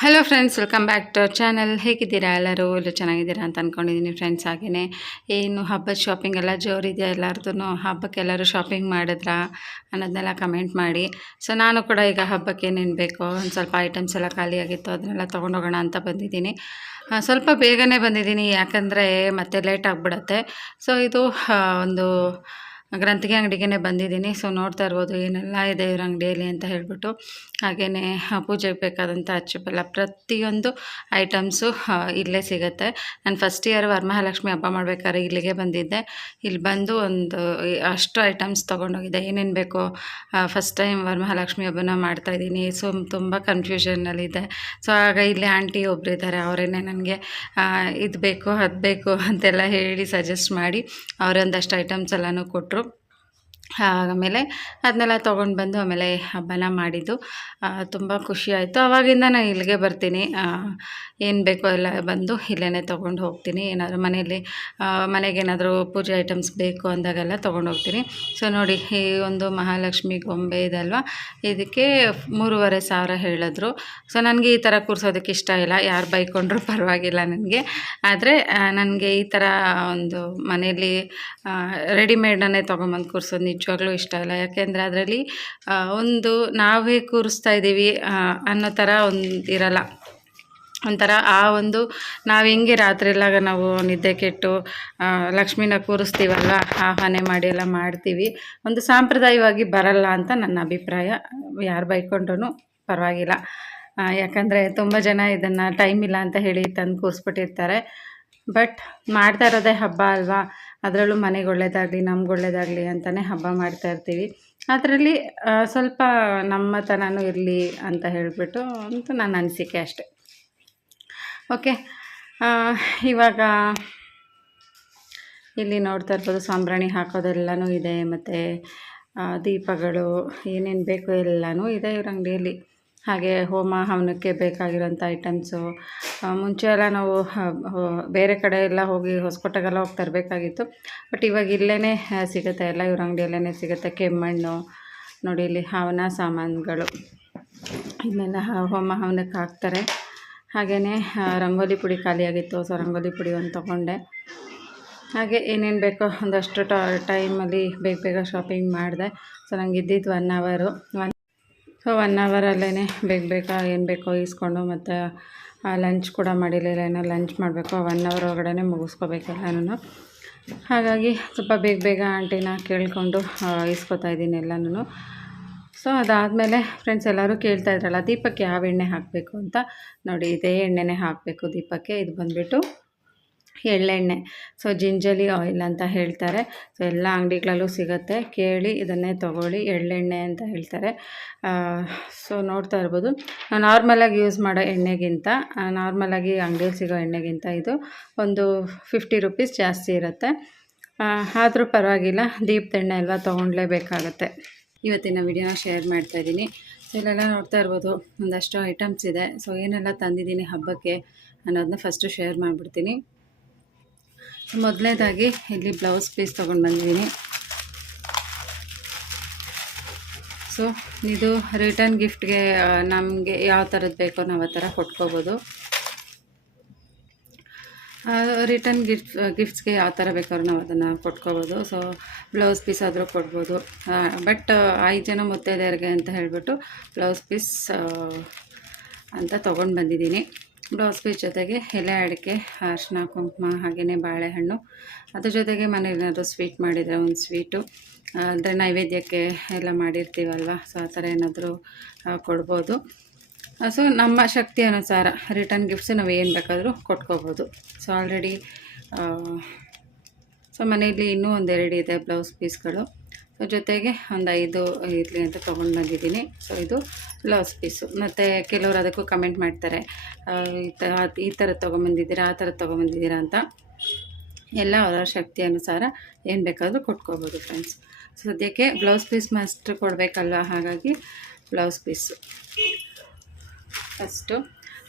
Hello friends welcome back to channel ಹೇಗಿದ್ದೀರಾ ಎಲ್ಲರೂ? ಎಲ್ಲೂ ಚೆನ್ನಾಗಿದ್ದೀರಾ ಅಂತ ಅಂದ್ಕೊಂಡಿದ್ದೀನಿ ಫ್ರೆಂಡ್ಸ್ ಹಾಗೆಯೇ ಏನು ಹಬ್ಬದ ಶಾಪಿಂಗ್ ಎಲ್ಲ ಜೋರಿದೆಯಾ ಎಲ್ಲರದ್ದು ಹಬ್ಬಕ್ಕೆ ಎಲ್ಲರೂ ಶಾಪಿಂಗ್ ಮಾಡಿದ್ರಾ? ಅನ್ನೋದನ್ನೆಲ್ಲ ಕಮೆಂಟ್ ಮಾಡಿ. ಸೊ ನಾನು ಕೂಡ ಈಗ ಹಬ್ಬಕ್ಕೆ ಏನೇನು ಬೇಕೋ, ಒಂದು ಸ್ವಲ್ಪ ಐಟಮ್ಸ್ ಎಲ್ಲ ಖಾಲಿಯಾಗಿತ್ತು ಅದನ್ನೆಲ್ಲ ತೊಗೊಂಡೋಗೋಣ ಅಂತ ಬಂದಿದ್ದೀನಿ. ಸ್ವಲ್ಪ ಬೇಗನೆ ಬಂದಿದ್ದೀನಿ, ಯಾಕಂದರೆ ಮತ್ತೆ ಲೇಟ್ ಆಗಿಬಿಡತ್ತೆ. ಸೊ ಇದು ಒಂದು ಗ್ರಂಥಿಗೆ ಅಂಗಡಿಗೆ ಬಂದಿದ್ದೀನಿ. ಸೊ ನೋಡ್ತಾ ಇರ್ಬೋದು. ಏನೆಲ್ಲ ಇದೆ ಇವ್ರ ಅಂಗಡಿಯಲ್ಲಿ ಅಂತ ಹೇಳ್ಬಿಟ್ಟು. ಹಾಗೆಯೇ ಪೂಜೆಗೆ ಬೇಕಾದಂಥ ಅಚ್ಚು ಬೆಲ್ಲ ಪ್ರತಿಯೊಂದು ಐಟಮ್ಸು ಇಲ್ಲೇ ಸಿಗುತ್ತೆ. ನಾನು ಫಸ್ಟ್ ಇಯರ್ ವರಮಹಾಲಕ್ಷ್ಮಿ ಹಬ್ಬ ಮಾಡ್ಬೇಕಾದ್ರೆ ಇಲ್ಲಿಗೆ ಬಂದಿದ್ದೆ. ಇಲ್ಲಿ ಬಂದು ಒಂದು ಅಷ್ಟು ಐಟಮ್ಸ್ ತೊಗೊಂಡೋಗಿದ್ದೆ. ಏನೇನು ಬೇಕೋ ಫಸ್ಟ್ ಟೈಮ್ ವರಮಹಾಲಕ್ಷ್ಮಿ ಹಬ್ಬನ ಮಾಡ್ತಾಯಿದ್ದೀನಿ ಸೊ ತುಂಬ ಕನ್ಫ್ಯೂಷನ್ನಲ್ಲಿದೆ ಸೊ ಆಗ ಇಲ್ಲಿ ಆಂಟಿ ಒಬ್ರು ಇದ್ದಾರೆ. ಅವರೇನೆ ನನಗೆ ಇದು ಬೇಕು, ಅದು ಬೇಕು ಅಂತೆಲ್ಲ ಹೇಳಿ ಸಜೆಸ್ಟ್ ಮಾಡಿ ಅವರೊಂದಷ್ಟು ಐಟಮ್ಸ್ ಎಲ್ಲನೂ ಕೊಟ್ಟರು ಆಮೇಲೆ ಅದನ್ನೆಲ್ಲ ತೊಗೊಂಡು ಬಂದು ಆಮೇಲೆ ಹಬ್ಬನ ಮಾಡಿದ್ದು. ತುಂಬ ಖುಷಿ ಆಯಿತು. ಆವಾಗಿಂದ ನಾನು ಇಲ್ಲಿಗೆ ಬರ್ತೀನಿ. ಏನು ಬೇಕೋ ಎಲ್ಲ ಬಂದು ಇಲ್ಲೇ ತೊಗೊಂಡು ಹೋಗ್ತೀನಿ. ಏನಾದರೂ ಮನೆಯಲ್ಲಿ ಮನೆಗೇನಾದರೂ ಪೂಜೆ ಐಟಮ್ಸ್ ಬೇಕು ಅಂದಾಗೆಲ್ಲ ತೊಗೊಂಡು ಹೋಗ್ತೀನಿ. ಸೊ ನೋಡಿ, ಈ ಒಂದು ಮಹಾಲಕ್ಷ್ಮಿ ಗೊಂಬೆ ಇದಲ್ವ? ಇದಕ್ಕೆ ಮೂರುವರೆ ಸಾವಿರ ಹೇಳಿದ್ರು. ಸೊ ನನಗೆ ಈ ಥರ ಕೂರಿಸೋದಕ್ಕೆ ಇಷ್ಟ ಇಲ್ಲ. ಯಾರು ಬೈಕೊಂಡ್ರೂ ಪರವಾಗಿಲ್ಲ ನನಗೆ. ಆದರೆ ನನಗೆ ಈ ಥರ ಒಂದು ಮನೆಯಲ್ಲಿ ರೆಡಿಮೇಡನ್ನೇ ತೊಗೊಂಬಂದು ಕೂರಿಸೋದು ನಿಜವಾಗ್ಲೂ ಇಷ್ಟ ಇಲ್ಲ. ಯಾಕೆಂದರೆ ಅದರಲ್ಲಿ ಒಂದು ನಾವೇ ಕೂರಿಸ್ತಾ ಇದ್ದೀವಿ ಅನ್ನೋ ಥರ ಒಂದು ಇರಲ್ಲ. ಒಂಥರ ಆ ಒಂದು, ನಾವು ಹೆಂಗೆ ರಾತ್ರಿ ಎಲ್ಲ ನಾವು ನಿದ್ದೆ ಕೆಟ್ಟು ಲಕ್ಷ್ಮೀನ ಕೂರಿಸ್ತೀವಲ್ವ ಆಹ್ವಾನ ಮಾಡಿ ಎಲ್ಲ ಮಾಡ್ತೀವಿ. ಒಂದು ಸಾಂಪ್ರದಾಯವಾಗಿ ಬರಲ್ಲ ಅಂತ ನನ್ನ ಅಭಿಪ್ರಾಯ. ಯಾರು ಬೈಕೊಂಡ್ರೂ ಪರವಾಗಿಲ್ಲ. ಯಾಕಂದರೆ ತುಂಬ ಜನ ಇದನ್ನು ಟೈಮ್ ಇಲ್ಲ ಅಂತ ಹೇಳಿ ತಂದು ಕೂರಿಸ್ಬಿಟ್ಟಿರ್ತಾರೆ. ಬಟ್ ಮಾಡ್ತಾ ಇರೋದೇ ಹಬ್ಬ ಅಲ್ವಾ? ಅದರಲ್ಲೂ ಮನೆಗೆ ಒಳ್ಳೇದಾಗಲಿ, ನಮ್ಗೆ ಒಳ್ಳೇದಾಗಲಿ ಅಂತಲೇ ಹಬ್ಬ ಮಾಡ್ತಾ ಇರ್ತೀವಿ. ಅದರಲ್ಲಿ ಸ್ವಲ್ಪ ನಮ್ಮತನನೂ ಇರಲಿ ಅಂತ ಹೇಳಿಬಿಟ್ಟು ಅಂತ ನನ್ನ ಅನಿಸಿಕೆ ಅಷ್ಟೆ. ಓಕೆ ಇವಾಗ ಇಲ್ಲಿ ನೋಡ್ತಾ ಇರ್ಬೋದು, ಸಾಂಬ್ರಾಣಿ ಹಾಕೋದೆಲ್ಲನೂ ಇದೆ, ಮತ್ತು ದೀಪಗಳು ಏನೇನು ಬೇಕು ಎಲ್ಲನೂ ಇದೆ ಇವ್ರ ಅಂಗಡಿಯಲ್ಲಿ. ಹಾಗೆ ಹೋಮ, ಹವನಕ್ಕೆ ಬೇಕಾಗಿರೋಂಥ ಐಟಮ್ಸು ಮುಂಚೆ ಎಲ್ಲ ನಾವು ಬೇರೆ ಕಡೆ ಎಲ್ಲ ಹೋಗಿ ಹೊಸಕೋಟೆಗೆಲ್ಲ ಹೋಗಿ ತರಬೇಕಾಗಿತ್ತು. ಬಟ್ ಇವಾಗ ಇಲ್ಲೇ ಸಿಗುತ್ತೆ ಎಲ್ಲ. ಇವ್ರ ಅಂಗಡಿಯಲ್ಲೇ ಸಿಗುತ್ತೆ ಕೆಮ್ಮಣ್ಣು, ನೋಡಿ ಇಲ್ಲಿ ಹವನ ಸಾಮಾನುಗಳು. ಇದನ್ನೆಲ್ಲ ಹೋಮ, ಹವನಕ್ಕೆ ಹಾಕ್ತಾರೆ. ಹಾಗೆಯೇ ರಂಗೋಲಿ ಪುಡಿ ಖಾಲಿಯಾಗಿತ್ತು. ಸೊ ರಂಗೋಲಿ ಪುಡಿ ಒಂದು ತೊಗೊಂಡೆ. ಹಾಗೆ ಏನೇನು ಬೇಕೋ ಒಂದಷ್ಟು ಟೈಮಲ್ಲಿ ಬೇಗ ಬೇಗ ಶಾಪಿಂಗ್ ಮಾಡಿದೆ. ಸೊ ನಂಗೆ ಇದ್ದಿದ್ದು ಒನ್ ಅವರು ಒನ್ ಸೊ ಒನ್ ಅವರಲ್ಲೇ ಬೇಗ ಬೇಗ ಏನು ಬೇಕೋ ಈಸ್ಕೊಂಡು ಮತ್ತು ಲಂಚ್ ಕೂಡ ಮಾಡಿರಲಿಲ್ಲ. ಏನೋ ಲಂಚ್ ಮಾಡಬೇಕು. ಒನ್ ಅವರ್ ಒಳಗಡೆ ಮುಗಿಸ್ಕೋಬೇಕೆಲ್ಲನೂ ಹಾಗಾಗಿ ಸ್ವಲ್ಪ ಬೇಗ ಬೇಗ ಆಂಟಿನ ಕೇಳಿಕೊಂಡು ಇಸ್ಕೊತಾ ಇದ್ದೀನಿ ಎಲ್ಲನೂ ಸೊ ಅದಾದಮೇಲೆ ಫ್ರೆಂಡ್ಸ್ ಎಲ್ಲರೂ ಕೇಳ್ತಾ ಇದ್ರಲ್ಲ, ದೀಪಕ್ಕೆ ಯಾವ ಎಣ್ಣೆ ಹಾಕಬೇಕು ಅಂತ. ನೋಡಿ, ಇದೇ ಎಣ್ಣೆನೇ ಹಾಕಬೇಕು ದೀಪಕ್ಕೆ. ಇದು ಬಂದುಬಿಟ್ಟು ಎಳ್ಳೆಣ್ಣೆ. ಸೊ ಜಿಂಜಲಿ ಆಯಿಲ್ ಅಂತ ಹೇಳ್ತಾರೆ. ಸೊ ಎಲ್ಲ ಅಂಗಡಿಗಳಲ್ಲೂ ಸಿಗುತ್ತೆ. ಕೇಳಿ ಇದನ್ನೇ ತೊಗೊಳ್ಳಿ, ಎಳ್ಳೆಣ್ಣೆ ಅಂತ ಹೇಳ್ತಾರೆ. ಸೊ ನೋಡ್ತಾ ಇರ್ಬೋದು. ನಾವು ನಾರ್ಮಲಾಗಿ ಯೂಸ್ ಮಾಡೋ ಎಣ್ಣೆಗಿಂತ ನಾರ್ಮಲಾಗಿ ಅಂಗಡಿಯಲ್ಲಿ ಸಿಗೋ ಎಣ್ಣೆಗಿಂತ ಇದು ಒಂದು ಫಿಫ್ಟಿ ರುಪೀಸ್ ಜಾಸ್ತಿ ಇರುತ್ತೆ. ಆದರೂ ಪರವಾಗಿಲ್ಲ ದೀಪದ ಎಣ್ಣೆ ಎಲ್ಲ ತೊಗೊಳ್ಲೇಬೇಕಾಗತ್ತೆ ಇವತ್ತಿನ ವಿಡಿಯೋನ ಶೇರ್ ಮಾಡ್ತಾ ಇದ್ದೀನಿ. ಸೊ ಇಲ್ಲೆಲ್ಲ ನೋಡ್ತಾ ಇರ್ಬೋದು, ಒಂದಷ್ಟು ಐಟಮ್ಸ್ ಇದೆ. ಸೊ ಏನೆಲ್ಲ ತಂದಿದ್ದೀನಿ ಹಬ್ಬಕ್ಕೆ ಅನ್ನೋದನ್ನ ಫಸ್ಟು ಶೇರ್ ಮಾಡಿಬಿಡ್ತೀನಿ. ಮೊದಲನೇದಾಗಿ ಇಲ್ಲಿ ಬ್ಲೌಸ್ ಪೀಸ್ ತೊಗೊಂಡು ಬಂದಿದ್ದೀನಿ. ಸೊ ಇದು ರಿಟರ್ನ್ ಗಿಫ್ಟ್ಗೆ ನಮಗೆ ಯಾವ ಥರದ್ದು ಬೇಕೋ ನಾವು ಆ ಥರ ಕೊಟ್ಕೋಬೋದು. ರಿಟರ್ನ್ ಗಿಫ್ಟ್ ಗಿಫ್ಟ್ಸ್ಗೆ ಯಾವ ಥರ ಬೇಕಾದ್ರೂ ನಾವು ಅದನ್ನು ಕೊಟ್ಕೋಬೋದು. ಸೊ ಬ್ಲೌಸ್ ಪೀಸ್ ಆದರೂ ಕೊಡ್ಬೋದು. ಬಟ್ ಐದು ಜನ ಮುತ್ತೈದೆಯರಿಗೆ ಅಂತ ಹೇಳಿಬಿಟ್ಟು ಬ್ಲೌಸ್ ಪೀಸ್ ಅಂತ ತೊಗೊಂಡು ಬಂದಿದ್ದೀನಿ. ಬ್ಲೌಸ್ ಪೀಸ್ ಜೊತೆಗೆ ಎಲೆ ಅಡಿಕೆ ಅರಿಶಿನ ಕುಂಕುಮ, ಹಾಗೆಯೇ ಬಾಳೆಹಣ್ಣು. ಅದ್ರ ಜೊತೆಗೆ ಮನೇಲಿ ಏನಾದರೂ ಸ್ವೀಟ್ ಮಾಡಿದರೆ ಒಂದು ಸ್ವೀಟು ಅಂದರೆ ನೈವೇದ್ಯಕ್ಕೆ ಎಲ್ಲ ಮಾಡಿರ್ತೀವಲ್ವ? ಸೊ ಆ ಥರ ಏನಾದರೂ ಕೊಡ್ಬೋದು. ಸೊ ನಮ್ಮ ಶಕ್ತಿ ಅನುಸಾರ ರಿಟರ್ನ್ ಗಿಫ್ಟ್ಸ್ ನಾವು ಏನು ಬೇಕಾದರೂ ಕೊಟ್ಕೋಬೋದು. ಸೊ ಆಲ್ರೆಡಿ ಸೊ ಮನೆಯಲ್ಲಿ ಇನ್ನೂ ಒಂದೆರಡು ಇದೆ ಬ್ಲೌಸ್ ಪೀಸ್ಗಳು ಸೊ ಜೊತೆಗೆ ಒಂದು ಐದು ಇರಲಿ ಅಂತ ತೊಗೊಂಡು ಬಂದಿದ್ದೀನಿ. ಸೊ ಇದು ಬ್ಲೌಸ್ ಪೀಸು ಮತ್ತು ಕೆಲವರು ಅದಕ್ಕೂ ಕಮೆಂಟ್ ಮಾಡ್ತಾರೆ ಈ ಥರ ಈ ಥರ ತೊಗೊಂಬಂದಿದ್ದೀರಾ ಆ ಥರ ತೊಗೊಂಬಂದಿದ್ದೀರಾ ಅಂತ. ಎಲ್ಲ ಅವರ ಶಕ್ತಿ ಅನುಸಾರ ಏನು ಬೇಕಾದರೂ ಕೊಟ್ಕೋಬೋದು ಫ್ರೆಂಡ್ಸ್ ಸದ್ಯಕ್ಕೆ ಬ್ಲೌಸ್ ಪೀಸ್ ಮಸ್ಟ್ ಕೊಡಬೇಕಲ್ವ? ಹಾಗಾಗಿ ಬ್ಲೌಸ್ ಪೀಸು ಫಸ್ಟು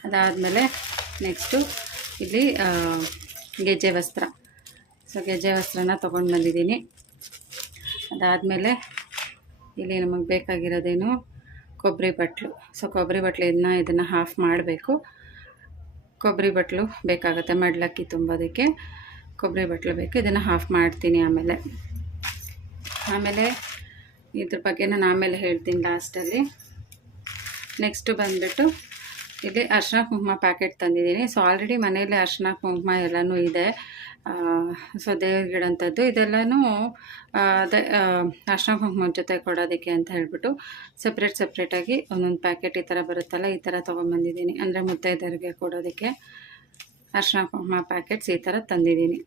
ಅದಾದಮೇಲೆ ನೆಕ್ಸ್ಟು ಇಲ್ಲಿ ಗೆಜ್ಜೆ ವಸ್ತ್ರ. ಸೊ ಗೆಜ್ಜೆ ವಸ್ತ್ರನ ತೊಗೊಂಡು ಬಂದಿದ್ದೀನಿ. ಅದಾದಮೇಲೆ ಇಲ್ಲಿ ನಮಗೆ ಬೇಕಾಗಿರೋದೇನು ಕೊಬ್ಬರಿ ಬಟ್ಲು. ಸೊ ಕೊಬ್ಬರಿ ಬಟ್ಲು ಇದನ್ನ, ಇದನ್ನು ಹಾಫ್ ಮಾಡಬೇಕು. ಕೊಬ್ಬರಿ ಬಟ್ಲು ಬೇಕಾಗುತ್ತೆ ಮಡ್ಲಕ್ಕಿ ತುಂಬೋದಕ್ಕೆ. ಕೊಬ್ಬರಿ ಬಟ್ಲು ಬೇಕು, ಇದನ್ನು ಹಾಫ್ ಮಾಡ್ತೀನಿ ಆಮೇಲೆ. ಆಮೇಲೆ ಇದ್ರ ಬಗ್ಗೆ ನಾನು ಆಮೇಲೆ ಹೇಳ್ತೀನಿ ಲಾಸ್ಟಲ್ಲಿ ನೆಕ್ಸ್ಟು ಬಂದುಬಿಟ್ಟು ಇಲ್ಲಿ ಅರ್ಶಿನ ಕುಂಕುಮ ಪ್ಯಾಕೆಟ್ ತಂದಿದ್ದೀನಿ. ಸೊ ಆಲ್ರೆಡಿ ಮನೆಯಲ್ಲೇ ಅರ್ಶಿನ ಕುಂಕುಮ ಎಲ್ಲನೂ ಇದೆ. ಸೊ ದೇವ್ರಿಗೆ ಗಿಡ ಇದೆಲ್ಲನೂ ಅದೇ ಅರ್ಶಿನ ಕುಂಕುಮದ ಜೊತೆ ಕೊಡೋದಕ್ಕೆ ಅಂತ ಹೇಳ್ಬಿಟ್ಟು ಸಪ್ರೇಟ್ ಸಪ್ರೇಟಾಗಿ ಒಂದೊಂದು ಪ್ಯಾಕೆಟ್ ಈ ಥರ ಬರುತ್ತಲ್ಲ, ಈ ಥರ ತೊಗೊಂಬಂದಿದ್ದೀನಿ. ಅಂದರೆ ಮುತ್ತೈದರಿಗೆ ಕೊಡೋದಕ್ಕೆ ಅರ್ಶಿನ ಕುಂಕುಮ ಪ್ಯಾಕೆಟ್ಸ್ ಈ ಥರ ತಂದಿದ್ದೀನಿ.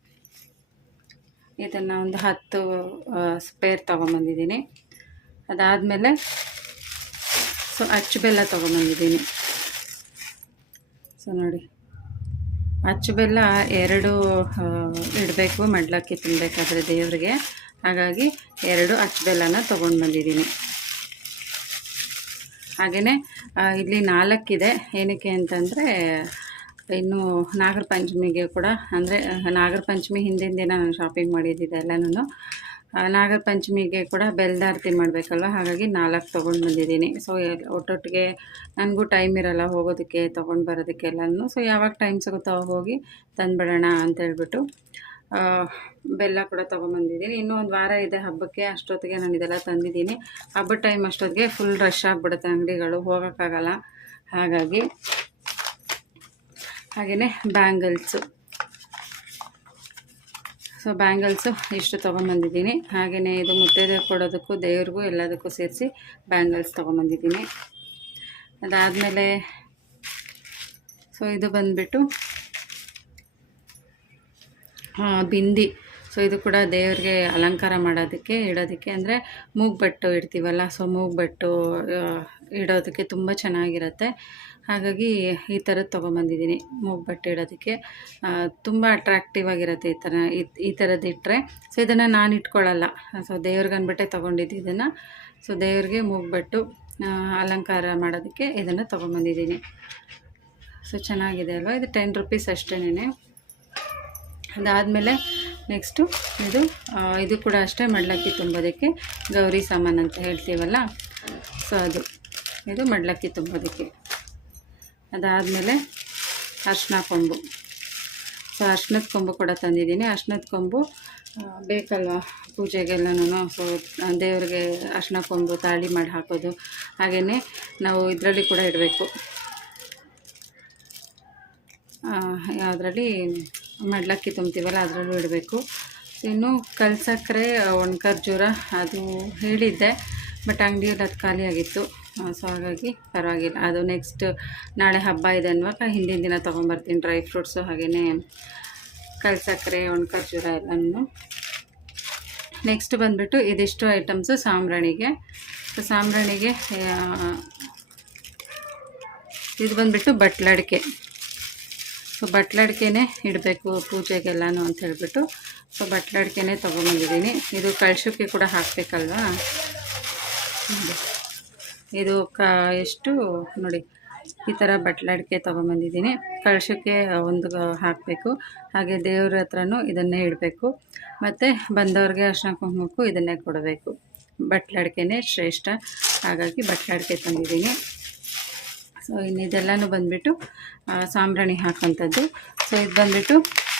ಇದನ್ನು ಒಂದು ಹತ್ತು ಸ್ಪೇರ್ ತೊಗೊಂಬಂದಿದ್ದೀನಿ. ಅದಾದಮೇಲೆ ಸೊ, ಅಚ್ಚು ಬೆಲ್ಲ ತೊಗೊಂಬಂದಿದ್ದೀನಿ. ಸೊ, ನೋಡಿ. ಅಚ್ಚು ಬೆಲ್ಲ ಎರಡು ಇಡಬೇಕು, ಮಡ್ಲಕ್ಕಿ ತಿನ್ನಬೇಕಾದ್ರೆ ದೇವರಿಗೆ. ಹಾಗಾಗಿ ಎರಡು ಅಚ್ಚು ಬೆಲ್ಲನ ತೊಗೊಂಡು ಬಂದಿದ್ದೀನಿ. ಹಾಗೆಯೇ ಇಲ್ಲಿ ನಾಲ್ಕಿದೆ. ಏನಕ್ಕೆ ಅಂತಂದರೆ, ಇನ್ನು ನಾಗರ ಪಂಚಮಿಗೆ ಕೂಡ, ಅಂದರೆ ನಾಗರ ಪಂಚಮಿ ಹಿಂದಿನ ದಿನ ನಾನು ಶಾಪಿಂಗ್ ಮಾಡಿದ್ದಿದೆ ಎಲ್ಲನೂ ನಾಗರ ಪಂಚಮಿಗೆ ಕೂಡ ಬೆಲ್ದಾರತಿ ಮಾಡಬೇಕಲ್ವ? ಹಾಗಾಗಿ ನಾಲ್ಕು ತೊಗೊಂಡು ಬಂದಿದ್ದೀನಿ. ಸೊ ಒಟ್ಟೊಟ್ಟಿಗೆ ನನಗೂ ಟೈಮ್ ಇರಲ್ಲ ಹೋಗೋದಕ್ಕೆ, ತೊಗೊಂಡು ಬರೋದಕ್ಕೆ ಎಲ್ಲನೂ ಸೊ ಯಾವಾಗ ಟೈಮ್ ಸಿಗುತ್ತೋ ಹೋಗಿ ತಂದುಬಿಡೋಣ ಅಂತೇಳ್ಬಿಟ್ಟು ಬೆಲ್ಲ ಕೂಡ ತೊಗೊಂಬಂದಿದ್ದೀನಿ ಇನ್ನೂ ಒಂದು ವಾರ ಇದೆ ಹಬ್ಬಕ್ಕೆ, ಅಷ್ಟೊತ್ತಿಗೆ ನಾನು ಇದೆಲ್ಲ ತಂದಿದ್ದೀನಿ. ಹಬ್ಬದ ಟೈಮ್ ಅಷ್ಟೊತ್ತಿಗೆ ಫುಲ್ ರಶ್ ಆಗಿಬಿಡುತ್ತೆ ಅಂಗಡಿಗಳು, ಹೋಗೋಕ್ಕಾಗಲ್ಲ. ಹಾಗಾಗಿ ಹಾಗೆಯೇ ಬ್ಯಾಂಗಲ್ಸು ಸೊ ಬ್ಯಾಂಗಲ್ಸು ಇಷ್ಟು ತೊಗೊಂಬಂದಿದ್ದೀನಿ. ಹಾಗೆಯೇ ಇದು ಮುತ್ತೈದೆ ಕೊಡೋದಕ್ಕೂ ದೇವ್ರಿಗೂ ಎಲ್ಲದಕ್ಕೂ ಸೇರಿಸಿ ಬ್ಯಾಂಗಲ್ಸ್ ತೊಗೊಂಬಂದಿದ್ದೀನಿ. ಅದಾದಮೇಲೆ ಸೊ ಇದು ಬಂದುಬಿಟ್ಟು ಬಿಂದಿ. ಸೊ ಇದು ಕೂಡ ದೇವರಿಗೆ ಅಲಂಕಾರ ಮಾಡೋದಕ್ಕೆ, ಇಡೋದಕ್ಕೆ ಅಂದರೆ ಮೂಗ್ಬಟ್ಟು ಇಡ್ತೀವಲ್ಲ ಸೊ ಮೂಗ್ಬಟ್ಟು ಇಡೋದಕ್ಕೆ ತುಂಬ ಚೆನ್ನಾಗಿರುತ್ತೆ. ಹಾಗಾಗಿ ಈ ಥರದ್ದು ತೊಗೊಂಬಂದಿದ್ದೀನಿ ಮೂಗ್ಬಟ್ಟು ಇಡೋದಕ್ಕೆ. ತುಂಬ ಅಟ್ರಾಕ್ಟಿವ್ ಆಗಿರುತ್ತೆ ಈ ಥರ, ಈ- ಥರದ್ದು ಇಟ್ಟರೆ ಸೊ ಇದನ್ನು ನಾನು ಇಟ್ಕೊಳ್ಳಲ್ಲ. ಸೊ ದೇವ್ರಿಗೆ ಅಂದ್ಬಿಟ್ಟೆ ತೊಗೊಂಡಿದ್ದು ಇದನ್ನು. ಸೊ ದೇವ್ರಿಗೆ ಮೂಗ್ಬಟ್ಟು ಅಲಂಕಾರ ಮಾಡೋದಕ್ಕೆ ಇದನ್ನು ತೊಗೊಂಬಂದಿದ್ದೀನಿ. ಸೊ ಚೆನ್ನಾಗಿದೆ ಅಲ್ವಾ? ಇದು ಟೆನ್ ರುಪೀಸ್ ಅಷ್ಟೇನೆ ಅದಾದಮೇಲೆ ನೆಕ್ಸ್ಟು ಇದು ಇದು ಕೂಡ ಅಷ್ಟೇ ಮಡ್ಲಕ್ಕಿ ತುಂಬೋದಕ್ಕೆ ಗೌರಿ ಸಾಮಾನು ಅಂತ ಹೇಳ್ತೀವಲ್ಲ? ಸೊ ಅದು, ಇದು ಮಡ್ಲಕ್ಕಿ ತುಂಬೋದಕ್ಕೆ. ಅದಾದಮೇಲೆ ಅರ್ಶಿನ ಕೊಂಬು. ಸೊ ಅರ್ಶಿನದ ಕೊಂಬು ಕೂಡ ತಂದಿದ್ದೀನಿ. ಅರ್ಶಿನದ ಕೊಂಬು ಬೇಕಲ್ವ ಪೂಜೆಗೆಲ್ಲನೂ ಸೊ ದೇವ್ರಿಗೆ ಅರ್ಶಿನ ಕೊಂಬು ತಾಳಿ ಮಾಡಿ ಹಾಕೋದು. ಹಾಗೆಯೇ ನಾವು ಇದರಲ್ಲಿ ಕೂಡ ಇಡಬೇಕು. ಯಾವುದರಲ್ಲಿ? ಮಡ್ಲಕ್ಕಿ ತುಂಬ್ತೀವಲ್ಲ, ಅದರಲ್ಲೂ ಇಡಬೇಕು. ಇನ್ನು ಕಲ್ಸಕ್ಕರೆ ಒಣ ಖರ್ಜೂರ, ಅದು ಹೇಳಿದ್ದೆ, ಬಟ್ ಅಂಗಡಿಯಲ್ಲಿ ಅದು ಖಾಲಿಯಾಗಿತ್ತು ಸೊ ಹಾಗಾಗಿ ಪರವಾಗಿಲ್ಲ. ಅದು ನೆಕ್ಸ್ಟ್ ನಾಳೆ ಹಬ್ಬ ಇದೆ ಅನ್ವಾಗ ಹಿಂದಿನ ದಿನ ತೊಗೊಂಬರ್ತೀನಿ ಡ್ರೈ ಫ್ರೂಟ್ಸು ಹಾಗೆಯೇ ಕಲ್ ಸಕ್ಕರೆ, ಒಣ ಖರ್ಜೂರ ಎಲ್ಲನೂ. ನೆಕ್ಸ್ಟ್ ಬಂದುಬಿಟ್ಟು ಇದಿಷ್ಟು ಐಟಮ್ಸು ಸಾಂಬ್ರಾಣಿಗೆ. ಸಾಂಬ್ರಾಣಿಗೆ ಇದು ಬಂದುಬಿಟ್ಟು ಬಟ್ಲಡಿಕೆ. ಸೊ ಬಟ್ಲಡ್ಕೆನೇ ಇಡಬೇಕು ಪೂಜೆಗೆಲ್ಲಾನು ಅಂತ ಹೇಳ್ಬಿಟ್ಟು. ಸೊ ಬಟ್ಲಡ್ಕೆನೇ ತೊಗೊಂಬಂದಿದ್ದೀನಿ. ಇದು ಕಳಶಕ್ಕೆ ಕೂಡ ಹಾಕಬೇಕಲ್ವಾ. ಇದು ಕ, ಎಷ್ಟು? ನೋಡಿ, ಈ ಥರ ಬಟ್ಲಡಿಕೆ ತೊಗೊಂಬಂದಿದ್ದೀನಿ. ಕಳಶಕ್ಕೆ ಒಂದು ಹಾಕಬೇಕು. ಹಾಗೆ ದೇವ್ರ ಹತ್ರನೂ ಇದನ್ನೇ ಇಡಬೇಕು. ಮತ್ತು ಬಂದವ್ರಿಗೆ ಅರ್ಶನ ಕುಂಕುಮಕ್ಕೂ ಇದನ್ನೇ ಕೊಡಬೇಕು. ಬಟ್ಲಡಿಕೆನೇ ಶ್ರೇಷ್ಠ. ಹಾಗಾಗಿ ಬಟ್ಲಡಿಕೆ ತಂದಿದ್ದೀನಿ. ಸೊ, ಇನ್ನು ಇದೆಲ್ಲನೂ ಬಂದುಬಿಟ್ಟು ಸಾಂಬ್ರಾಣಿ ಹಾಕೋಂಥದ್ದು ಸೊ, ಇದು ಬಂದುಬಿಟ್ಟು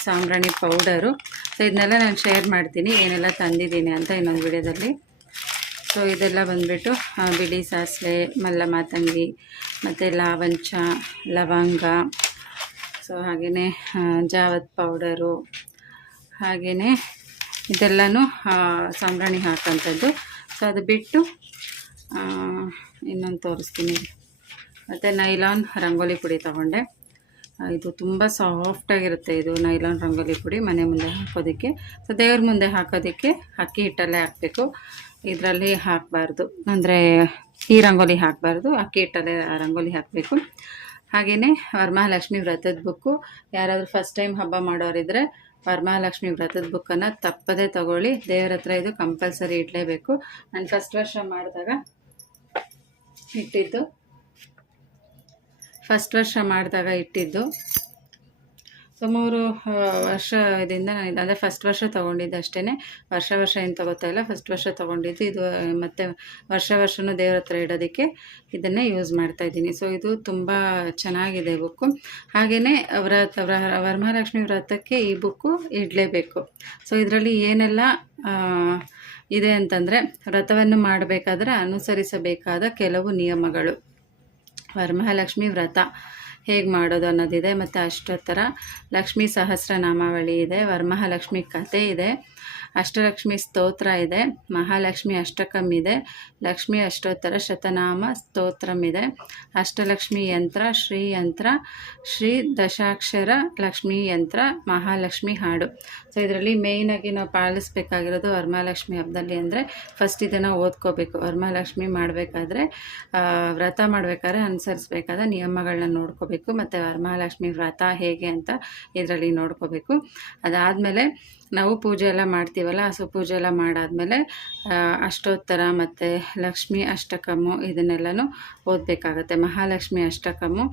ಸಾಂಬ್ರಾಣಿ ಪೌಡರು. ಸೊ, ಇದನ್ನೆಲ್ಲ ನಾನು ಶೇರ್ ಮಾಡ್ತೀನಿ, ಏನೆಲ್ಲ ತಂದಿದ್ದೀನಿ ಅಂತ ಇನ್ನೊಂದು ವಿಡಿಯೋದಲ್ಲಿ. ಸೊ, ಇದೆಲ್ಲ ಬಂದುಬಿಟ್ಟು ಬಿಳಿ ಸಾಸಿವೆ, ಮಲ್ಲ ಮಾತಂಗಿ, ಮತ್ತು ಲಾವಂಚ, ಲವಂಗ, ಸೊ ಹಾಗೆಯೇ ಜಾವತ್ ಪೌಡರು ಹಾಗೆಯೇ ಇದೆಲ್ಲನೂ ಸಾಂಬ್ರಾಣಿ ಹಾಕೋಂಥದ್ದು ಸೊ, ಅದು ಬಿಟ್ಟು ಇನ್ನೊಂದು ತೋರಿಸ್ತೀನಿ. ಮತ್ತು ನೈಲಾನ್ ರಂಗೋಲಿ ಪುಡಿ ತಗೊಂಡೆ. ಇದು ತುಂಬ ಸಾಫ್ಟಾಗಿರುತ್ತೆ ಇದು ನೈಲಾನ್ ರಂಗೋಲಿ ಪುಡಿ. ಮನೆ ಮುಂದೆ ಹಾಕೋದಕ್ಕೆ. ಸೊ ದೇವ್ರ ಮುಂದೆ ಹಾಕೋದಕ್ಕೆ ಅಕ್ಕಿ ಹಿಟ್ಟಲ್ಲೇ ಹಾಕಬೇಕು. ಇದರಲ್ಲಿ ಹಾಕಬಾರ್ದು. ಅಂದರೆ ಈ ರಂಗೋಲಿ ಹಾಕಬಾರ್ದು. ಅಕ್ಕಿ ಹಿಟ್ಟಲ್ಲೇ ರಂಗೋಲಿ ಹಾಕಬೇಕು. ಹಾಗೆಯೇ ವರಮಹಾಲಕ್ಷ್ಮಿ ವ್ರತದ ಬುಕ್ಕು. ಯಾರಾದರೂ ಫಸ್ಟ್ ಟೈಮ್ ಹಬ್ಬ ಮಾಡೋರಿದ್ದರೆ ವರಮಹಾಲಕ್ಷ್ಮಿ ವ್ರತದ ಬುಕ್ಕನ್ನು ತಪ್ಪದೇ ತಗೊಳ್ಳಿ. ದೇವ್ರ ಹತ್ರ ಇದು ಕಂಪಲ್ಸರಿ ಇಡಲೇಬೇಕು. ನಾನು ಫಸ್ಟ್ ವರ್ಷ ಮಾಡಿದಾಗ ಇಟ್ಟಿದ್ದು. ಫಸ್ಟ್ ವರ್ಷ ಮಾಡಿದಾಗ ಇಟ್ಟಿದ್ದು. ಸೊ ಸೊ ಮೂರು ವರ್ಷದಿಂದ ನಾನು ಇದು, ಅಂದರೆ ಫಸ್ಟ್ ವರ್ಷ ತೊಗೊಂಡಿದ್ದು ಅಷ್ಟೇ ವರ್ಷ ವರ್ಷ ಏನು ತಗೋತಾ ಇಲ್ಲ, ಫಸ್ಟ್ ವರ್ಷ ತೊಗೊಂಡಿದ್ದು. ಇದು ಮತ್ತು ವರ್ಷ ವರ್ಷವೂ ದೇವ್ರ ಹತ್ರ ಇಡೋದಕ್ಕೆ ಇದನ್ನೇ ಯೂಸ್ ಮಾಡ್ತಾ ಇದ್ದೀನಿ. ಸೊ ಇದು ತುಂಬ ಚೆನ್ನಾಗಿದೆ ಬುಕ್ಕು. ಹಾಗೆಯೇ ವ್ರತ ವ್ರ- ವರಮಹಾಲಕ್ಷ್ಮಿ ವ್ರತಕ್ಕೆ ಈ ಬುಕ್ಕು ಇಡಲೇಬೇಕು. ಸೊ ಇದರಲ್ಲಿ ಏನೆಲ್ಲ ಇದೆ ಅಂತಂದರೆ ವ್ರತವನ್ನು ಮಾಡಬೇಕಾದ್ರೆ ಅನುಸರಿಸಬೇಕಾದ ಕೆಲವು ನಿಯಮಗಳು. ವರಮಹಾಲಕ್ಷ್ಮಿ ವ್ರತ ಹೇಗೆ ಮಾಡೋದು ಅನ್ನೋದಿದೆ, ಮತ್ತು ಅಷ್ಟೋತ್ತರ ಲಕ್ಷ್ಮೀ ಸಹಸ್ರನಾಮಾವಳಿ ಇದೆ, ವರಮಹಾಲಕ್ಷ್ಮಿ ಕಥೆ ಇದೆ, ಅಷ್ಟಲಕ್ಷ್ಮಿ ಸ್ತೋತ್ರ ಇದೆ, ಮಹಾಲಕ್ಷ್ಮಿ ಅಷ್ಟಕಂ ಇದೆ, ಲಕ್ಷ್ಮಿ ಅಷ್ಟೋತ್ತರ ಶತನಾಮ ಸ್ತೋತ್ರಂ ಇದೆ, ಅಷ್ಟಲಕ್ಷ್ಮಿ ಯಂತ್ರ ಶ್ರೀ ಯಂತ್ರ, ಶ್ರೀ ದಶಾಕ್ಷರ ಲಕ್ಷ್ಮೀ ಯಂತ್ರ, ಮಹಾಲಕ್ಷ್ಮಿ ಹಾಡು. ಸೊ ಇದರಲ್ಲಿ ಮೇಯ್ನಾಗಿ ನಾವು ಪಾಲಿಸ್ಬೇಕಾಗಿರೋದು ವರಮಹಾಲಕ್ಷ್ಮಿ ಹಬ್ಬದಲ್ಲಿ ಅಂದರೆ ಫಸ್ಟ್ ಇದನ್ನು ಓದ್ಕೋಬೇಕು. ವರಮಹಾಲಕ್ಷ್ಮಿ ಮಾಡಬೇಕಾದ್ರೆ ವ್ರತ ಮಾಡಬೇಕಾದ್ರೆ ಅನುಸರಿಸ್ಬೇಕಾದ ನಿಯಮಗಳನ್ನ ನೋಡ್ಕೋಬೇಕು. ಮತ್ತು ವರಮಹಾಲಕ್ಷ್ಮಿ ವ್ರತ ಹೇಗೆ ಅಂತ ಇದರಲ್ಲಿ ನೋಡ್ಕೋಬೇಕು. ಅದಾದಮೇಲೆ ನಾವು ಪೂಜೆ ಎಲ್ಲ ಮಾಡ್ತೀವಲ್ಲ, ಸೊ ಪೂಜೆ ಎಲ್ಲ ಮಾಡಾದಮೇಲೆ ಅಷ್ಟೋತ್ತರ ಮತ್ತು ಲಕ್ಷ್ಮಿ ಅಷ್ಟಕಮ್ಮು ಇದನ್ನೆಲ್ಲನೂ ಓದಬೇಕಾಗತ್ತೆ. ಮಹಾಲಕ್ಷ್ಮಿ ಅಷ್ಟಕಮ್ಮು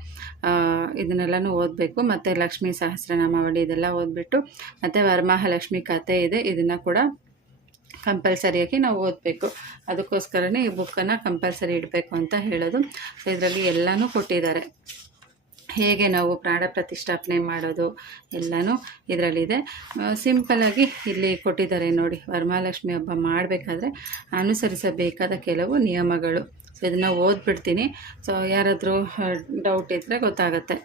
ಇದನ್ನೆಲ್ಲನೂ ಓದಬೇಕು. ಮತ್ತು ಲಕ್ಷ್ಮೀ ಸಹಸ್ರನಾಮಾವಳಿ ಇದೆಲ್ಲ ಓದ್ಬಿಟ್ಟು, ಮತ್ತು ವರಮಹಾಲಕ್ಷ್ಮಿ ಕಥೆ ಇದೆ. ಇದನ್ನು ಕೂಡ ಕಂಪಲ್ಸರಿಯಾಗಿ ನಾವು ಓದಬೇಕು. ಅದಕ್ಕೋಸ್ಕರನೇ ಈ ಬುಕ್ಕನ್ನು ಕಂಪಲ್ಸರಿ ಇಡಬೇಕು ಅಂತ ಹೇಳೋದು. ಸೊ ಇದರಲ್ಲಿ ಎಲ್ಲನೂ ಕೊಟ್ಟಿದ್ದಾರೆ. ಹೇಗೆ ನಾವು ಪ್ರಾಣ ಪ್ರತಿಷ್ಠಾಪನೆ ಮಾಡೋದು ಎಲ್ಲನೂ ಇದರಲ್ಲಿದೆ. ಸಿಂಪಲಾಗಿ ಇಲ್ಲಿ ಕೊಟ್ಟಿದ್ದಾರೆ ನೋಡಿ. ವರಮಹಾಲಕ್ಷ್ಮಿ ಹಬ್ಬ ಮಾಡಬೇಕಾದ್ರೆ ಅನುಸರಿಸಬೇಕಾದ ಕೆಲವು ನಿಯಮಗಳು. ಸೊ ಇದನ್ನು ಓದ್ಬಿಡ್ತೀನಿ. ಸೊ ಯಾರಾದರೂ ಡೌಟ್ ಇದ್ದರೆ ಗೊತ್ತಾಗುತ್ತೆ.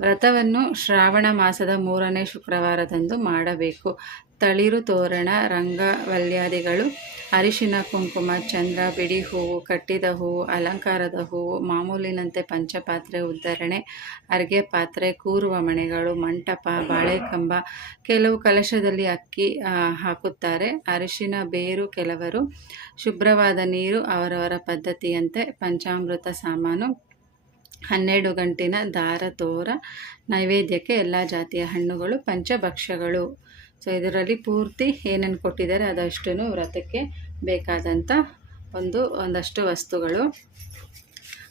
ವ್ರತವನ್ನು ಶ್ರಾವಣ ಮಾಸದ ಮೂರನೇ ಶುಕ್ರವಾರದಂದು ಮಾಡಬೇಕು. ತಳಿರು ತೋರಣ, ರಂಗವಲ್ಯಾದಿಗಳು, ಅರಿಶಿನ, ಕುಂಕುಮ, ಚಂದ್ರ ಬಿಡಿ ಹೂವು, ಕಟ್ಟಿದ ಹೂವು, ಅಲಂಕಾರದ ಹೂವು, ಮಾಮೂಲಿನಂತೆ ಪಂಚಪಾತ್ರೆ ಉದ್ಧರಣೆ ಅರ್ಗೆ ಪಾತ್ರೆ, ಕೂರುವ ಮಣೆಗಳು, ಮಂಟಪ, ಬಾಳೆಕಂಬ, ಕೆಲವು ಕಲಶದಲ್ಲಿ ಅಕ್ಕಿ ಹಾಕುತ್ತಾರೆ. ಅರಿಶಿನ, ಬೇರು ಕೆಲವರು ಶುಭ್ರವಾದ ನೀರು ಅವರವರ ಪದ್ಧತಿಯಂತೆ ಪಂಚಾಮೃತ ಸಾಮಾನು ಹನ್ನೆರಡು ಗಂಟಿನ ದಾರ ತೋರ ನೈವೇದ್ಯಕ್ಕೆ ಎಲ್ಲ ಜಾತಿಯ ಹಣ್ಣುಗಳು ಪಂಚಭಕ್ಷ್ಯಗಳು ಸೊ ಇದರಲ್ಲಿ ಪೂರ್ತಿ ಏನೇನು ಕೊಟ್ಟಿದ್ದಾರೆ ಅದಷ್ಟು ವ್ರತಕ್ಕೆ ಬೇಕಾದಂಥ ಒಂದು, ಒಂದಷ್ಟು ವಸ್ತುಗಳು.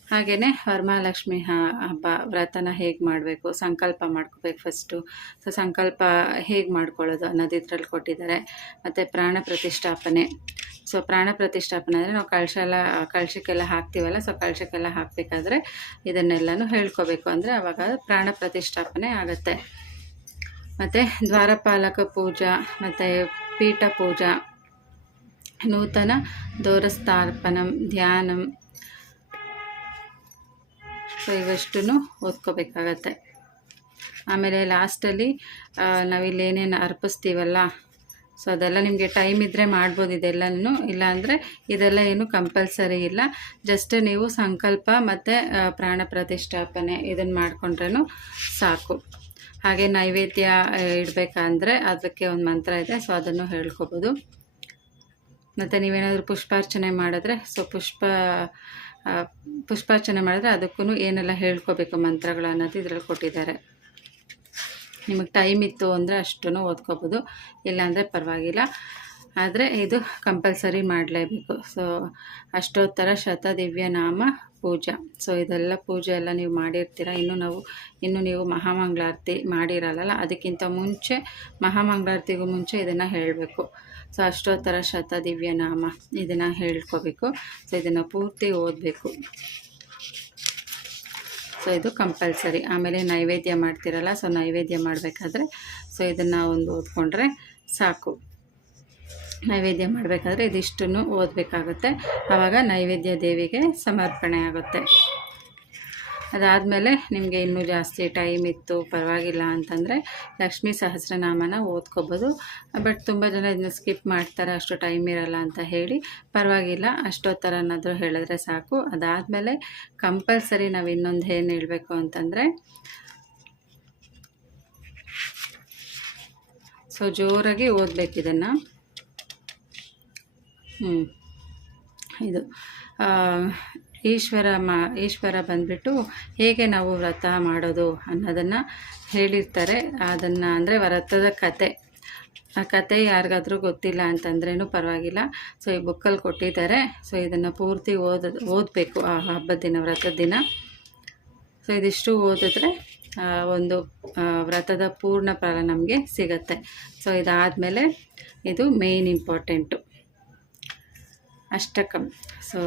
ಹಾಗೆಯೇ ವರಮಹಾಲಕ್ಷ್ಮಿ ಹಬ್ಬ, ವ್ರತನ ಹೇಗೆ ಮಾಡಬೇಕು, ಸಂಕಲ್ಪ ಮಾಡ್ಕೋಬೇಕು ಫಸ್ಟು ಸೊ ಸಂಕಲ್ಪ ಹೇಗೆ ಮಾಡ್ಕೊಳ್ಳೋದು ಅನ್ನೋದು ಇದರಲ್ಲಿ ಕೊಟ್ಟಿದ್ದಾರೆ. ಮತ್ತು ಪ್ರಾಣ ಪ್ರತಿಷ್ಠಾಪನೆ. ಸೊ ಪ್ರಾಣ ಪ್ರತಿಷ್ಠಾಪನೆ ಅಂದರೆ ನಾವು ಕಳಶ ಎಲ್ಲ ಕಳಶಕ್ಕೆಲ್ಲ ಹಾಕ್ತೀವಲ್ಲ, ಸೊ ಕಳಶಕ್ಕೆಲ್ಲ ಹಾಕಬೇಕಾದ್ರೆ ಇದನ್ನೆಲ್ಲನೂ ಹೇಳ್ಕೋಬೇಕು ಅಂದರೆ ಆವಾಗ ಪ್ರಾಣ ಪ್ರತಿಷ್ಠಾಪನೆ ಆಗುತ್ತೆ. ಮತ್ತು ದ್ವಾರಪಾಲಕ ಪೂಜಾ, ಮತ್ತು ಪೀಠ ಪೂಜಾ, ನೂತನ ದೋರಸ್ಥಾರ್ಪಣಂ ಧ್ಯಾನಂ, ಸೊ ಇವಷ್ಟೂ ಓದ್ಕೋಬೇಕಾಗತ್ತೆ. ಆಮೇಲೆ ಲಾಸ್ಟಲ್ಲಿ ನಾವಿಲ್ಲಿ ಏನೇನು ಅರ್ಪಿಸ್ತೀವಲ್ಲ ಸೊ ಅದೆಲ್ಲ ನಿಮಗೆ ಟೈಮ್ ಇದ್ದರೆ ಮಾಡ್ಬೋದು ಇದೆಲ್ಲನೂ. ಇಲ್ಲಾಂದರೆ ಇದೆಲ್ಲ ಏನು ಕಂಪಲ್ಸರಿ ಇಲ್ಲ. ಜಸ್ಟ್ ನೀವು ಸಂಕಲ್ಪ ಮತ್ತು ಪ್ರಾಣ ಪ್ರತಿಷ್ಠಾಪನೆ ಇದನ್ನು ಮಾಡಿಕೊಂಡ್ರೂ ಸಾಕು. ಹಾಗೆ ನೈವೇದ್ಯ ಇಡಬೇಕಂದ್ರೆ ಅದಕ್ಕೆ ಒಂದು ಮಂತ್ರ ಇದೆ. ಸೊ ಅದನ್ನು ಹೇಳ್ಕೊಬೋದು. ಮತ್ತು ನೀವೇನಾದರೂ ಪುಷ್ಪಾರ್ಚನೆ ಮಾಡಿದ್ರೆ ಸೊ ಪುಷ್ಪ ಪುಷ್ಪಾರ್ಚನೆ ಮಾಡಿದ್ರೆ ಅದಕ್ಕೂ ಏನೆಲ್ಲ ಹೇಳ್ಕೋಬೇಕು ಮಂತ್ರಗಳು ಅನ್ನೋದು ಇದರಲ್ಲಿ ಕೊಟ್ಟಿದ್ದಾರೆ. ನಿಮಗೆ ಟೈಮ್ ಇತ್ತು ಅಂದರೆ ಅಷ್ಟೂ ಓದ್ಕೋಬೋದು. ಇಲ್ಲಾಂದರೆ ಪರವಾಗಿಲ್ಲ. ಆದರೆ ಇದು ಕಂಪಲ್ಸರಿ ಮಾಡಲೇಬೇಕು. ಸೊ ಅಷ್ಟೋತ್ತರ ಶತ ದಿವ್ಯ ನಾಮ ಪೂಜಾ. ಸೊ ಇದೆಲ್ಲ ಪೂಜೆ ಎಲ್ಲ ನೀವು ಮಾಡಿರ್ತೀರ? ಇನ್ನು ನಾವು, ಇನ್ನು ನೀವು ಮಹಾಮಂಗಳಾರತಿ ಮಾಡಿರಲ್ಲ, ಅದಕ್ಕಿಂತ ಮುಂಚೆ ಮಹಾಮಂಗಳಾರತಿಗೂ ಮುಂಚೆ ಇದನ್ನು ಹೇಳಬೇಕು. ಸೊ ಅಷ್ಟೋತ್ತರ ಶತ ದಿವ್ಯ ನಾಮ ಇದನ್ನು ಹೇಳ್ಕೋಬೇಕು. ಸೊ ಇದನ್ನು ಪೂರ್ತಿ ಓದಬೇಕು. ಸೊ ಇದು ಕಂಪಲ್ಸರಿ. ಆಮೇಲೆ ನೈವೇದ್ಯ ಮಾಡ್ತಿರಲ್ಲ, ಸೊ ನೈವೇದ್ಯ ಮಾಡಬೇಕಾದ್ರೆ, ಸೊ ಇದನ್ನು ಒಂದು ಓದ್ಕೊಂಡ್ರೆ ಸಾಕು. ನೈವೇದ್ಯ ಮಾಡಬೇಕಾದ್ರೆ ಇದಿಷ್ಟನ್ನು ಓದಬೇಕಾಗುತ್ತೆ. ಆವಾಗ ನೈವೇದ್ಯ ದೇವಿಗೆ ಸಮರ್ಪಣೆ ಆಗುತ್ತೆ. ಅದಾದಮೇಲೆ ನಿಮಗೆ ಇನ್ನೂ ಜಾಸ್ತಿ ಟೈಮ್ ಇತ್ತು, ಪರವಾಗಿಲ್ಲ ಅಂತಂದರೆ ಲಕ್ಷ್ಮೀ ಸಹಸ್ರನಾಮನ ಓದ್ಕೋಬೋದು. ಬಟ್ ತುಂಬ ಜನ ಇದನ್ನ ಸ್ಕಿಪ್ ಮಾಡ್ತಾರೆ, ಅಷ್ಟು ಟೈಮ್ ಇರಲ್ಲ ಅಂತ ಹೇಳಿ. ಪರವಾಗಿಲ್ಲ ಅಷ್ಟೊತ್ತರನಾದರೂ ಹೇಳಿದ್ರೆ ಸಾಕು. ಅದಾದಮೇಲೆ ಕಂಪಲ್ಸರಿ ನಾವು ಇನ್ನೊಂದು ಏನು ಹೇಳಬೇಕು ಅಂತಂದರೆ, ಸೊ ಜೋರಾಗಿ ಓದಬೇಕು ಇದನ್ನು. ಹ್ಞೂ ಇದು ಈಶ್ವರ ಮಾ, ಈಶ್ವರ ಬಂದ್ಬಿಟ್ಟು ಹೇಗೆ ನಾವು ವ್ರತ ಮಾಡೋದು ಅನ್ನೋದನ್ನು ಹೇಳಿರ್ತಾರೆ. ಅದನ್ನು ಅಂದರೆ ವ್ರತದ ಕತೆ. ಆ ಕತೆ ಯಾರಿಗಾದ್ರೂ ಗೊತ್ತಿಲ್ಲ ಅಂತಂದ್ರೇನು ಪರವಾಗಿಲ್ಲ. ಸೊ ಈ ಬುಕ್ಕಲ್ಲಿ ಕೊಟ್ಟಿದ್ದಾರೆ. ಸೊ ಇದನ್ನು ಪೂರ್ತಿ ಓದ, ಓದಬೇಕು ಆ ಹಬ್ಬದ ದಿನ ವ್ರತದ ದಿನ. ಸೊ ಇದಿಷ್ಟು ಓದಿದ್ರೆ ಒಂದು ವ್ರತದ ಪೂರ್ಣ ಫಲ ನಮಗೆ ಸಿಗತ್ತೆ. ಸೊ ಇದಾದಮೇಲೆ ಇದು ಮೇಯ್ನ್ ಇಂಪಾರ್ಟೆಂಟು ಅಷ್ಟಕಂ ಸೊ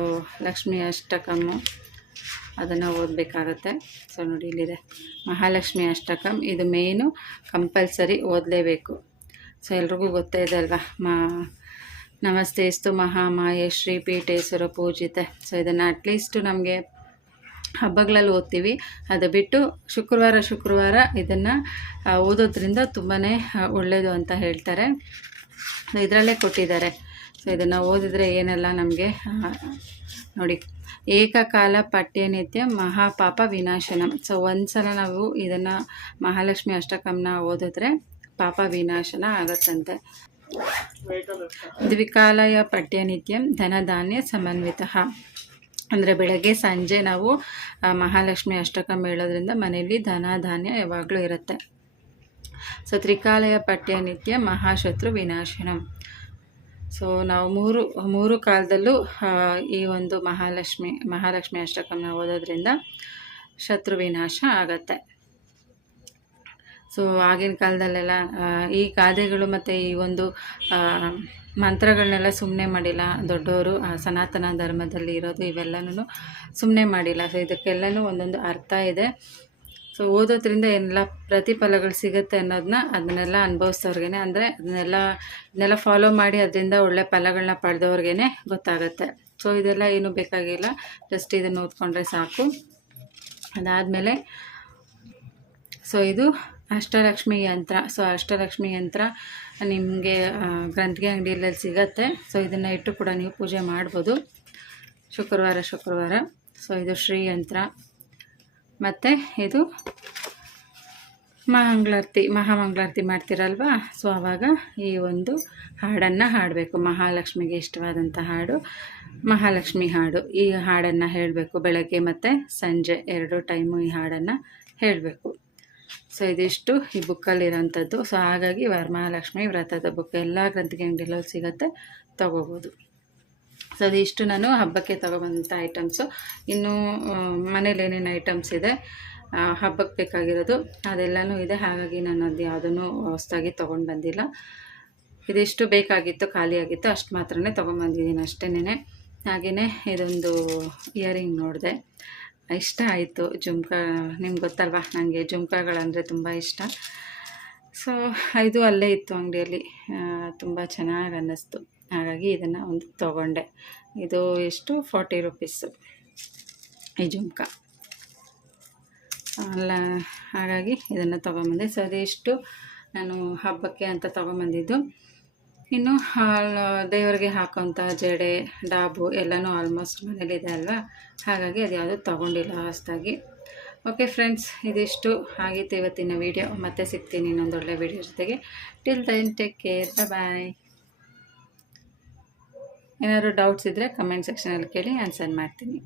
ಲಕ್ಷ್ಮಿ ಅಷ್ಟಕಮ್ಮು ಅದನ್ನು ಓದಬೇಕಾಗತ್ತೆ. ಸೊ ನೋಡಿ ಇಲ್ಲಿದೆ. ಮಹಾಲಕ್ಷ್ಮಿ ಅಷ್ಟಕಂ ಇದು ಮೇಯ್ನು ಕಂಪಲ್ಸರಿ ಓದಲೇಬೇಕು. ಸೊ ಎಲ್ರಿಗೂ ಗೊತ್ತೇ ಇದೆ ಅಲ್ವಾ? ಮಾ ನಮಸ್ತೆಸ್ತು ಮಹಾಮಾಯೆ ಶ್ರೀ ಪೀಠೇಶ್ವರ ಪೂಜಿತೆ. ಸೊ ಇದನ್ನು ಅಟ್ಲೀಸ್ಟು ನಮಗೆ ಹಬ್ಬಗಳಲ್ಲಿ ಓದ್ತೀವಿ. ಅದು ಬಿಟ್ಟು ಶುಕ್ರವಾರ ಶುಕ್ರವಾರ ಇದನ್ನು ಓದೋದ್ರಿಂದ ತುಂಬಾ ಒಳ್ಳೆಯದು ಅಂತ ಹೇಳ್ತಾರೆ. ಇದರಲ್ಲೇ ಕೊಟ್ಟಿದ್ದಾರೆ. ಸೊ ಇದನ್ನು ಓದಿದ್ರೆ ಏನೆಲ್ಲ ನಮಗೆ ನೋಡಿ, ಏಕಕಾಲ ಪಠ್ಯನಿತ್ಯ ಮಹಾಪಾಪ ವಿನಾಶನ. ಸೊ ಒಂದ್ಸಲ ನಾವು ಇದನ್ನು ಮಹಾಲಕ್ಷ್ಮಿ ಅಷ್ಟಕಂನ ಓದಿದ್ರೆ ಪಾಪ ವಿನಾಶನ ಆಗತ್ತಂತೆ. ದ್ವಿಕಾಲಯ ಪಠ್ಯನಿತ್ಯಂ ಧನಧಾನ್ಯ ಸಮನ್ವಿತ. ಅಂದರೆ ಬೆಳಗ್ಗೆ, ಸಂಜೆ ನಾವು ಮಹಾಲಕ್ಷ್ಮಿ ಅಷ್ಟಕಂ ಹೇಳೋದ್ರಿಂದ ಮನೆಯಲ್ಲಿ ಧನ ಧಾನ್ಯ ಯಾವಾಗಲೂ ಇರುತ್ತೆ. ಸೊ ತ್ರಿಕಾಲಯ ಪಠ್ಯನಿತ್ಯ ಮಹಾಶತ್ರು ವಿನಾಶನಂ. ಸೊ ನಾವು ಮೂರು ಮೂರು ಕಾಲದಲ್ಲೂ ಈ ಒಂದು ಮಹಾಲಕ್ಷ್ಮಿ ಮಹಾಲಕ್ಷ್ಮಿ ಅಷ್ಟಕಂನ ಓದೋದ್ರಿಂದ ಶತ್ರು ವಿನಾಶ ಆಗತ್ತೆ. ಸೊ ಆಗಿನ ಕಾಲದಲ್ಲೆಲ್ಲ ಈ ಗಾದೆಗಳು ಮತ್ತು ಈ ಒಂದು ಮಂತ್ರಗಳನ್ನೆಲ್ಲ ಸುಮ್ಮನೆ ಮಾಡಿಲ್ಲ. ದೊಡ್ಡವರು ಸನಾತನ ಧರ್ಮದಲ್ಲಿ ಇರೋದು ಇವೆಲ್ಲನೂ ಸುಮ್ಮನೆ ಮಾಡಿಲ್ಲ. ಸೊ ಇದಕ್ಕೆಲ್ಲನೂ ಒಂದೊಂದು ಅರ್ಥ ಇದೆ. ಸೊ ಓದೋದ್ರಿಂದ ಏನೆಲ್ಲ ಪ್ರತಿಫಲಗಳು ಸಿಗುತ್ತೆ ಅನ್ನೋದನ್ನ ಅದನ್ನೆಲ್ಲ ಅನುಭವಿಸೋರ್ಗೇನೆ ಅಂದರೆ ಅದನ್ನೆಲ್ಲ, ಇದನ್ನೆಲ್ಲ ಫಾಲೋ ಮಾಡಿ ಅದರಿಂದ ಒಳ್ಳೆ ಫಲಗಳನ್ನ ಪಡೆದವ್ರಿಗೇ ಗೊತ್ತಾಗುತ್ತೆ. ಸೊ ಇದೆಲ್ಲ ಏನೂ ಬೇಕಾಗಿಲ್ಲ ಜಸ್ಟ್ ಇದನ್ನು ಓದ್ಕೊಂಡ್ರೆ ಸಾಕು. ಅದಾದಮೇಲೆ ಸೊ ಇದು ಅಷ್ಟಲಕ್ಷ್ಮಿ ಯಂತ್ರ. ಸೊ ಅಷ್ಟಲಕ್ಷ್ಮಿ ಯಂತ್ರ ನಿಮಗೆ ಗ್ರಂಥಿಗೆ ಅಂಗಡಿಯಲ್ಲಿ ಸಿಗತ್ತೆ. ಸೊ ಇದನ್ನು ಇಟ್ಟು ಕೂಡ ನೀವು ಪೂಜೆ ಮಾಡ್ಬೋದು. ಶುಕ್ರವಾರ ಶುಕ್ರವಾರ. ಸೊ ಇದು ಶ್ರೀ ಯಂತ್ರ. ಮತ್ತು ಇದು ಮಹಾಂಗ್ಲಾರ್ತಿ ಮಹಾಮಂಗಳಾರತಿ ಮಾಡ್ತಿರಲ್ವಾ? ಸೊ ಆವಾಗ ಈ ಒಂದು ಹಾಡನ್ನು ಹಾಡಬೇಕು. ಮಹಾಲಕ್ಷ್ಮಿಗೆ ಇಷ್ಟವಾದಂಥ ಹಾಡು, ಮಹಾಲಕ್ಷ್ಮಿ ಹಾಡು. ಈ ಹಾಡನ್ನು ಹೇಳಬೇಕು ಬೆಳಗ್ಗೆ ಮತ್ತು ಸಂಜೆ ಎರಡು ಟೈಮು ಈ ಹಾಡನ್ನು ಹೇಳಬೇಕು. ಸೊ ಇದಿಷ್ಟು ಈ ಬುಕ್ಕಲ್ಲಿರೋಂಥದ್ದು ಸೊ ಹಾಗಾಗಿ ವರಮಹಾಲಕ್ಷ್ಮಿ ವ್ರತದ ಬುಕ್ ಎಲ್ಲ ಗ್ರಂಥಿಗೆ ಅಂಗಡಿಯಲ್ಲಿ ಸಿಗುತ್ತೆ, ತೊಗೋಬೋದು. ಸೊ ಅದಿಷ್ಟು ನಾನು ಹಬ್ಬಕ್ಕೆ ತೊಗೊಬಂದಂಥ ಐಟಮ್ಸು ಇನ್ನು ಮನೇಲಿ ಏನೇನು ಐಟಮ್ಸ್ ಇದೆ ಹಬ್ಬಕ್ಕೆ ಬೇಕಾಗಿರೋದು, ಅದೆಲ್ಲನೂ ಇದೆ. ಹಾಗಾಗಿ ನಾನು ಅದು ಯಾವುದನ್ನು ಹೊಸ್ತಾಗಿ ತೊಗೊಂಡು ಬಂದಿಲ್ಲ ಇದಿಷ್ಟು ಬೇಕಾಗಿತ್ತು, ಖಾಲಿಯಾಗಿತ್ತು, ಅಷ್ಟು ಮಾತ್ರನೇ ತೊಗೊಂಬಂದಿದ್ದೀನಿ ಅಷ್ಟೇನೆ ಹಾಗೆಯೇ ಇದೊಂದು ಇಯರಿಂಗ್ ನೋಡಿದೆ. ಇಷ್ಟ ಆಯಿತು, ಜುಮ್ಕ, ನಿಮ್ಗೆ ಗೊತ್ತಲ್ವಾ? ನನಗೆ ಜುಮ್ಕಾಗಳಂದರೆ ತುಂಬ ಇಷ್ಟ. ಸೊ ಇದು ಅಲ್ಲೇ ಇತ್ತು ಅಂಗಡಿಯಲ್ಲಿ. ತುಂಬ ಚೆನ್ನಾಗಿ ಅನ್ನಿಸ್ತು. ಹಾಗಾಗಿ ಇದನ್ನು ಒಂದು ತೊಗೊಂಡೆ. ಇದು ಎಷ್ಟು? Forty rupees. ಈ ಜುಮ್ಕ. ಅಲ್ಲ, ಹಾಗಾಗಿ ಇದನ್ನು ತೊಗೊಂಬಂದೆ. ಸೊ ಅದೆಷ್ಟು ನಾನು ಹಬ್ಬಕ್ಕೆ ಅಂತ ತೊಗೊಂಬಂದಿದ್ದು. ಇನ್ನು ಹಾಲ್, ದೇವರಿಗೆ ಹಾಕೋಂಥ ಜಡೆ, ಡಾಬು ಎಲ್ಲನೂ ಆಲ್ಮೋಸ್ಟ್ ಮನೇಲಿದೆ ಅಲ್ವಾ? ಹಾಗಾಗಿ ಅದು ಯಾವುದೂ ತೊಗೊಂಡಿಲ್ಲ ಹೊಸ್ದಾಗಿ. ಓಕೆ ಫ್ರೆಂಡ್ಸ್ ಇದಿಷ್ಟು. ಆಗಿತ್ತು ಇವತ್ತಿನ ವೀಡಿಯೋ ಮತ್ತೆ ಸಿಗ್ತೀನಿ ಇನ್ನೊಂದು ಒಳ್ಳೆ ವೀಡಿಯೋ ಜೊತೆಗೆ. Till then take care bye ಏನಾದರೂ ಡೌಟ್ಸ್ ಇದ್ದರೆ ಕಮೆಂಟ್ ಸೆಕ್ಷನಲ್ಲಿ ಕೇಳಿ ಆನ್ಸರ್ ಮಾಡ್ತೀನಿ.